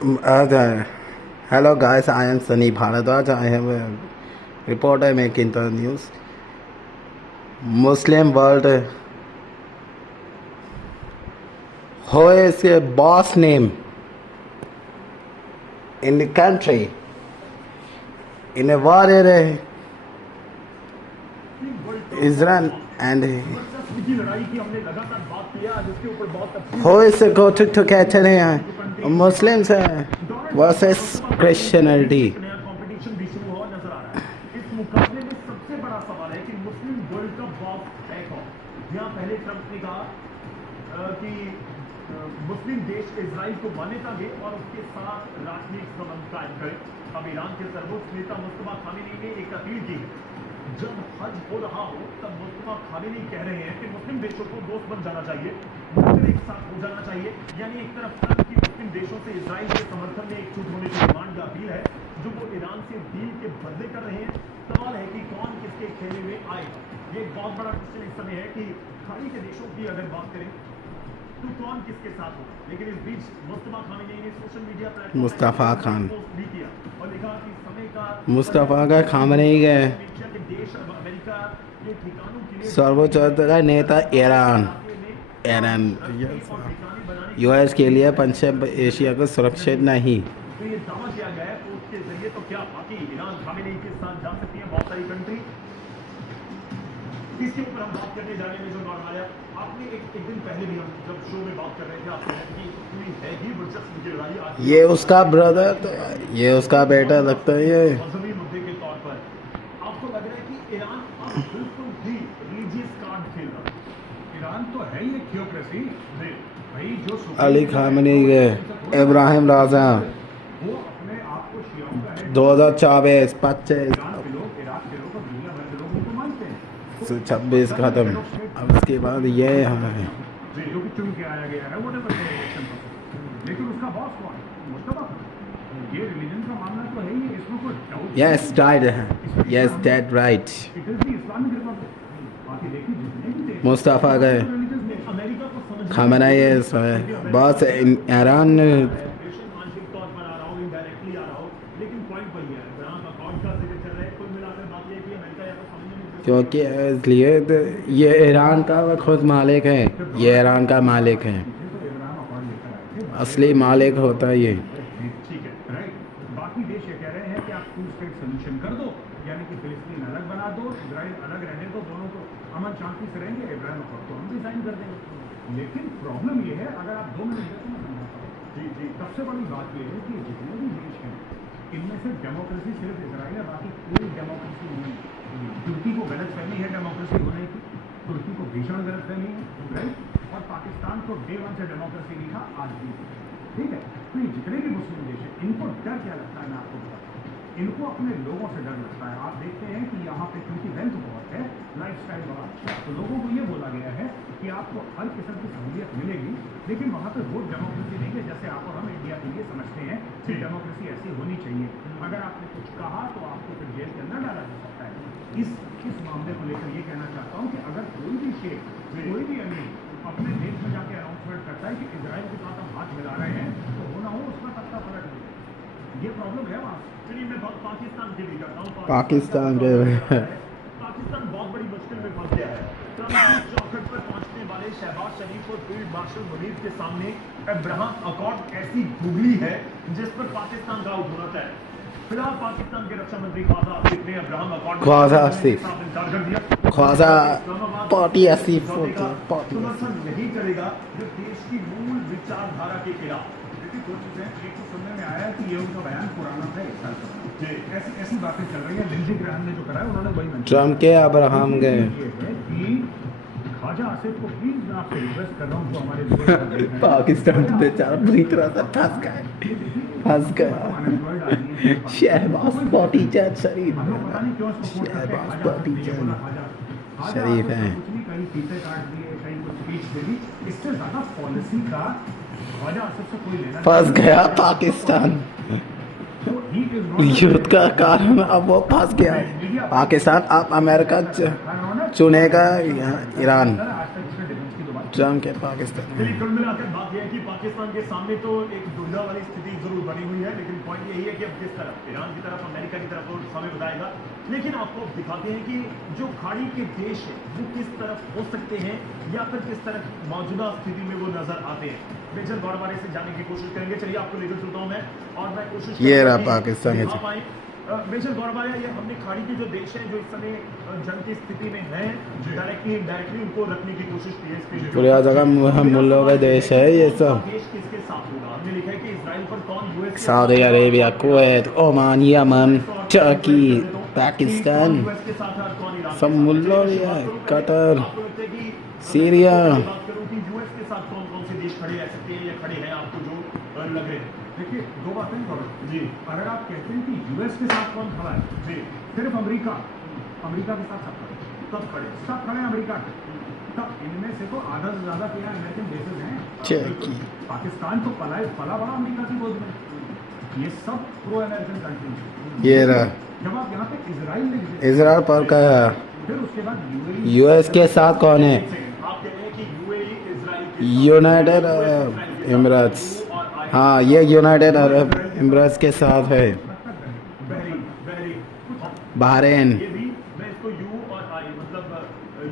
Hello guys, I am Sunny Bharadwaj. I am a reporter making the news. Muslim world, who is a boss name in the country, in a war area, Israel, and who is a go to catch Muslims versus Christianity. पहले Trump ने कहा कि मुस्लिम देश Israel को मान्यता दे और उसके साथ राजनीतिक संबंध कायम करे। अब ईरान के सर्वोच्च नेता मुस्तफा खामेनी ने एक अपील की। जब हज हो रहा हो तब मुस्तफा खामेनी कह रहे हैं कि मुस्लिम देशों को दोस्त बन जाना चाहिए, मिलकर एक साथ हो जाना चाहिए। यानी एक तरफ ट्रंप की मुस्लिम देशों से इजराइल के समर्थन में एकजुट होने की डिमांड का अपील है जो वो ईरान से डील के बदले कर रहे हैं। सवाल है कि कौन किसके खेमे में आएगा। ये एक बहुत बड़ा क्वेश्चन इस समय है कि खाड़ी के देशों की अगर बात करें तो कौन किसके साथ हो। लेकिन इस बीच मुस्तफा खामेनी ने social media platform Mustafa Khan post भी किया और लिखा कि समय का मुस्तफा का खामेनी गए देश अमेरिका के ठिकानों के लिए सर्वोच्च नेता ईरान यूएस के लिए पश्चिम एशिया को सुरक्षित नहीं। तो ये दावा किया गया है पोस्ट के जरिए। तो क्या बाकी ईरान खामेनी के साथ जा सकती है बहुत सारी कंट्री। इसके ऊपर हम बात करने जाने में जो नॉर्मल आया, आपने एक दिन पहले भी हम जब शो में बात कर रहे थे आप कह रहे थे कि इतनी है ही दिलचस्प लड़ाई आज ये उसका ब्रदर तो ये उसका बेटा लगता है। ये मौसमी मुद्दे के तौर पर आपको लग रहा है कि ईरान अब बिल्कुल भी रिलीजियस कार्ड खेल रहा है। ईरान तो है ही एक थियोक्रेसी भाई जो अली खामेनी गए इब्राहिम राजा वो अपने आप को शियाओं का है 2024 25 इराक के लोग और दुनिया भर के लोगों को मानते हैं। 26 खत्म। अब इसके बाद ये है जो कि चुन के आया गया है वो इलेक्शन पर, लेकिन उसका बॉस कौन है? मुस्तफा खान। ये रिलीजन का मामला तो है ही, इसमें कोई doubt yes died yes dead right. It is the Islamic Republic. बाकी देखिए जितने भी देश मुस्तफा गए रिलीजन ने अमेरिका को समझ खामेनी ये बहुत ईरान मानसिक तौर पर आ रहा हूँ, इनडायरेक्टली आ रहा हूँ, लेकिन पॉइंट वही है। इब्राहिम अकॉर्ड का जिक्र चल रहा है। कुल मिलाकर बात ये है कि अमेरिका या तो समझने में क्योंकि इसलिए तो ये ईरान का खुद मालिक है। ये ईरान का मालिक है, असली मालिक होता है ये। ठीक है राइट। बाकी देश ये कह रहे हैं कि आप टू स्टेट सोल्यूशन कर दो, यानी कि फिलिस्तीन अलग बना दो, इजराइल अलग रहने दो, दोनों को अमन शांति से रहेंगे। इब्राहिम अकॉर्ड तो हम भी साइन कर देंगे। लेकिन प्रॉब्लम ये है, अगर आप 2 मिनट तो मैं समझाता हूँ। जी जी। सबसे बड़ी बात ये है कि जितने भी देश हैं इनमें से डेमोक्रेसी सिर्फ इजराइल है, बाकी कोई डेमोक्रेसी नहीं है। तुर्की को गलत फहमी है डेमोक्रेसी होने की, तुर्की को भीषण गलत फहमी है राइट। और पाकिस्तान को डे 1 से डेमोक्रेसी नहीं था, आज भी ठीक है। तो ये जितने भी मुस्लिम देश हैं इनको डर क्या लगता है मैं आपको बताता हूँ। इनको अपने लोगों से डर लगता है। आप देखते हैं कि यहाँ पे क्योंकि वेल्थ बहुत है, लाइफस्टाइल बहुत अच्छा है, तो लोगों को ये बोला गया है कि आपको हर किस्म की सहूलियत मिलेगी, लेकिन वहाँ पे वोट डेमोक्रेसी नहीं है जैसे आप और हम इंडिया के लिए समझते हैं कि डेमोक्रेसी ऐसी होनी चाहिए। अगर आपने कुछ कहा तो आपको फिर जेल के अंदर डाला जा सकता है। इस मामले को लेकर ये कहना चाहता हूँ कि अगर कोई भी शेख, कोई भी अमीर अपने देश में जाके अनाउंसमेंट करता है कि इजराइल के साथ हम हाथ मिला रहे हैं, तो हो ना हो उसका तख्ता पलट नहीं। ये प्रॉब्लम है वहाँ। चलिए मैं पाकिस्तान की भी करता हूँ। पाकिस्तान के पाकिस्तान बहुत बड़ी मुश्किल में फंस गया है। ट्रंप की चौखट पर पहुंचने वाले शहबाज शरीफ और फील्ड मार्शल मुनीर के सामने अब्राहम अकॉर्ड ऐसी गुगली है जिस पर पाकिस्तान का आउट होना चाहिए। फिलहाल पाकिस्तान के रक्षा मंत्री ख्वाजा आसिफ ने Abraham Accord Khwaja party Asif समर्थन नहीं करेगा जो देश की मूल विचारधारा के खिलाफ। देखिए दो चीजें, एक तो सुनने में आया कि ये उनका बयान पुराना था 1 साल पहले। ऐसी बातें चल रही है। लिंडे ग्राहम ने जो करा है उन्होंने वही ट्रम्प के अब्राहम गए ख्वाजा आसिफ को प्लीज मैं आपसे रिक्वेस्ट कर रहा हूँ जो हमारे पाकिस्तान तो बेचारा बुरी तरह से फंस गया। शहबाज पार्टी चैन शरीफ शहबाज पार्टी चैन शरीफ हैं। कहीं फीते काट दिए, कहीं कुछ स्पीच दे दी। इससे ज्यादा पॉलिसी का ख्वाजा आसिफ से कोई लेना फंस गया पाकिस्तान। युद्ध का कारण अब वो फंस गया है पाकिस्तान। अब अमेरिका चुनेगा ईरान। ट्रम्प के पाकिस्तान चलिए में। कुल मिलाकर बात यह है कि पाकिस्तान के सामने तो एक दुविधा वाली स्थिति जरूर बनी हुई है, लेकिन पॉइंट यही है कि अब किस तरफ, ईरान की तरफ, अमेरिका की तरफ, और समय बताएगा। लेकिन आपको दिखाते हैं कि जो खाड़ी के देश है वो किस तरफ हो सकते हैं या फिर किस तरफ मौजूदा स्थिति में वो नजर आते हैं। मेजर गौरवारे से जानने की कोशिश करेंगे। चलिए आपको लेकर चलता हूं मैं, और मैं कोशिश ये करूंगा रहा कि पाकिस्तान दिखा के पाएं। मेजर गौरवाया, ये हमने खाड़ी के जो देश हैं जो इस समय जंग की स्थिति में हैं, डायरेक्टली इनडायरेक्टली उनको रखने की कोशिश की है इस पे। पूरी जगह मुल्लों का देश है ये सब। देश किसके साथ होगा? हमने लिखा है कि इजराइल पर कौन, US Saudi Arabia, Kuwait, Oman, Yemen, Turkey, Pakistan, US के साथ है और कौन ईरान के सब साथ है। मुल्लों चलिए, है, बात करूं पहले, कतर, आपको लगता है कि सीरिया। बात करूं कि यूएस के साथ कौन कौन से देश खड़े रह सकते हैं या खड़े हैं आपको जो लग रहे हैं? देखिए, दो बातें गौरव जी अगर आप कहते हैं कि यूएस के साथ कौन खड़ा है, जी सिर्फ अमेरिका के साथ सब खड़े, तब खड़े सब खड़े हैं अमेरिका के। तब इनमें से तो आधा से ज्यादा क्या अमेरिकन बेसिस हैं। टर्की, पाकिस्तान तो पला बड़ा अमेरिका की गोद में। ये सब प्रो अमेरिकन कंट्री। ये रहा जब आप यहाँ पे इजराइल लिख देते हैं, इजराइल पर का फिर उसके बाद यूएई, यूएस के साथ कौन है? आप कह रहे हैं कि यूएई इजराइल के यूनाइटेड अरब एमिरेट्स। हाँ, ये यूनाइटेड अरब एमिरेट्स के साथ है। बहरीन बहरीन बहरीन, ये भी, मैं इसको यू और आई मतलब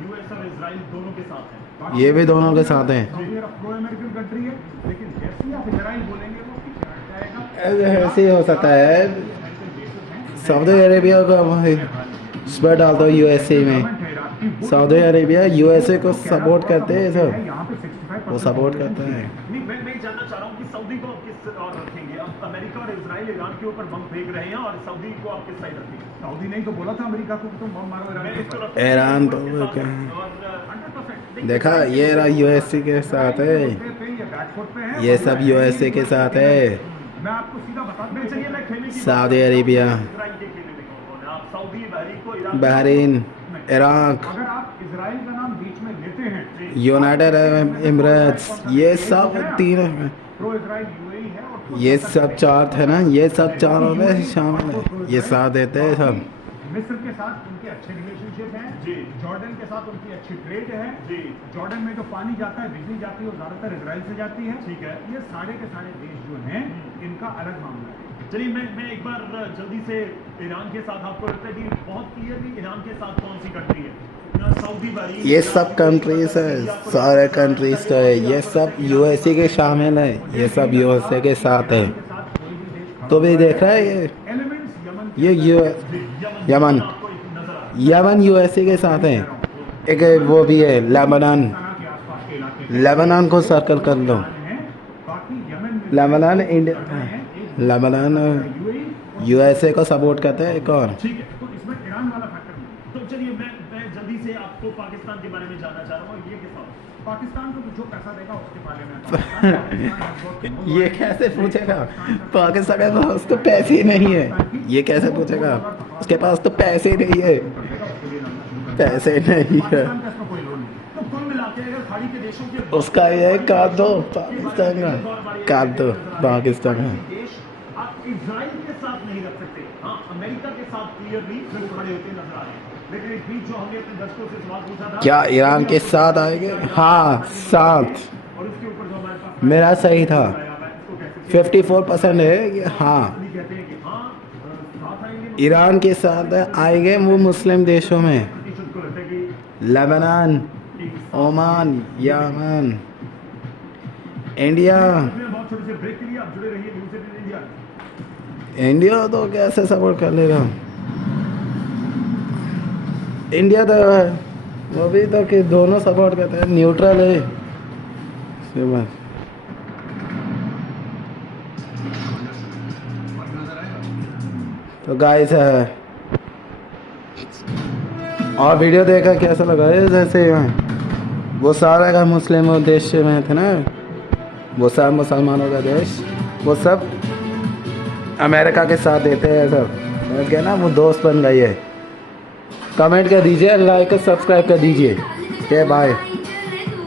यूएस और इजराइल दोनों के साथ है। ये भी दोनों के साथ हैं। सऊदी अरब प्रो अमेरिकन कंट्री है, लेकिन जैसे ही आप इजराइल बोलेंगे वो पीछे हट जाएगा। ऐसे ही हो सकता है। सऊदी अरेबिया का स्प्रेड डाल दो यूएसए में। सऊदी अरेबिया यूएसए को सपोर्ट करते हैं सब, यहाँ पे 65% वो सपोर्ट करता है। नहीं, मैं जानना चाह रहा हूँ कि सऊदी को आप किस और रखेंगे? अब अमेरिका और इजराइल ईरान के ऊपर बम फेंक रहे हैं, और सऊदी को आप किस साइड रखेंगे? सऊदी नहीं तो बोला था अमेरिका को तुम बम मारो ईरान मैं के इसको ऊपर। रखूंगा ईरान तो यूएस के क्या? साथ, और 100% देखा, ये रहा यूएसए के साथ है, ये सब यूएसए के साथ है। मैं आपको सीधा बता दूं, चलिए मैं खेलने की सऊदी अरेबिया, इजराइल के खेलने में कौन है? आप सऊदी, बहरीन को, ईरान, बहरीन, इराक, अगर आप इजराइल का नाम बीच में लेते हैं, यूनाइटेड अरब एमिरेट्स, ये सब तीन, प्रो इजराइल यूएई है, और ये सब चार थे ना, ये सब चारों में शामिल है, ये साथ देते हैं सब। मिस्र के साथ उनके अच्छे रिलेशनशिप हैं जी जॉर्डन के साथ उनकी अच्छी ट्रेड है जी जॉर्डन में जो पानी जाता है, बिजली जाती है, वो ज्यादातर इजराइल से जाती है। ठीक है। ये सारे के सारे देश जो हैं इनका अलग मामला है। चलिए मैं एक बार जल्दी से ईरान के साथ, आपको लगता है कि बहुत क्लियरली ईरान के साथ कौन सी कंट्री है? सऊदी, बहरीन, ये सब कंट्रीज है, सारे कंट्रीज तो है, ये सब यूएसए के शामिल है, ये सब यूएसए के साथ है। के साथ कोई भी देश तो भी देख रहा है एलिमेंट्स यमन ये यमन, आपको एक नजर आ रहा यमन यूएसए के साथ है। एक वो भी है लेबनान, के आसपास के इलाके लेबनान को सर्कल कर लो। हैं। बाकी यमन में Lebanon India, Lebanon UAE, USA को सपोर्ट करते हैं। एक और ठीक है। तो इसमें ईरान वाला फैक्टर नहीं। तो चलिए मैं जल्दी से आपको पाकिस्तान के बारे में जानना चाह रहा हूँ, ये किस तरह? पाकिस्तान को जो पैसा देगा उसके बारे में ये कैसे पूछेगा? पाकिस्तान के पास तो पैसे ही नहीं है, ये कैसे पूछेगा? उसके पास तो पैसे ही नहीं है, पैसे नहीं है। पाकिस्तान का इसमें कोई लोड नहीं। तो कुल मिला के अगर खाड़ी के देशों के उसका ये काट दो पाकिस्तान का, काट दो पाकिस्तान का। देश आप इजराइल के साथ नहीं रख सकते। हाँ, अमेरिका के साथ क्लियरली वो खड़े होते नजर आ रहे हैं, लेकिन इस बीच जो हमने अपने दर्शकों से सवाल पूछा था, क्या ईरान के साथ आएंगे? हाँ, साथ। और उसके ऊपर जो हमारे पास मेरा सही था, इसको कैसे 54% है कि हाँ कहते हैं कि हाँ साथ आएंगे। ईरान के साथ आएंगे वो मुस्लिम देशों में, प्रतिशत को लगता है कि लेबनान, ओमान, यमन, इंडिया। मैं बहुत छोटे से ब्रेक के लिए आप जुड़े रहिए न्यूज़ 18 इंडिया। इंडिया तो कैसे सपोर्ट कर लेगा? इंडिया तो वो भी तो कि दोनों सपोर्ट करते हैं, न्यूट्रल है। बस तो गाइस और वीडियो देखा कैसा लगा है? जैसे वो सारा का मुस्लिम देश में थे ना, वो सब मुसलमानों का देश, वो सब अमेरिका के साथ देते हैं सब, समझ गया ना? वो दोस्त बन गई है। कमेंट कर दीजिए, लाइक और सब्सक्राइब कर दीजिए। बाय।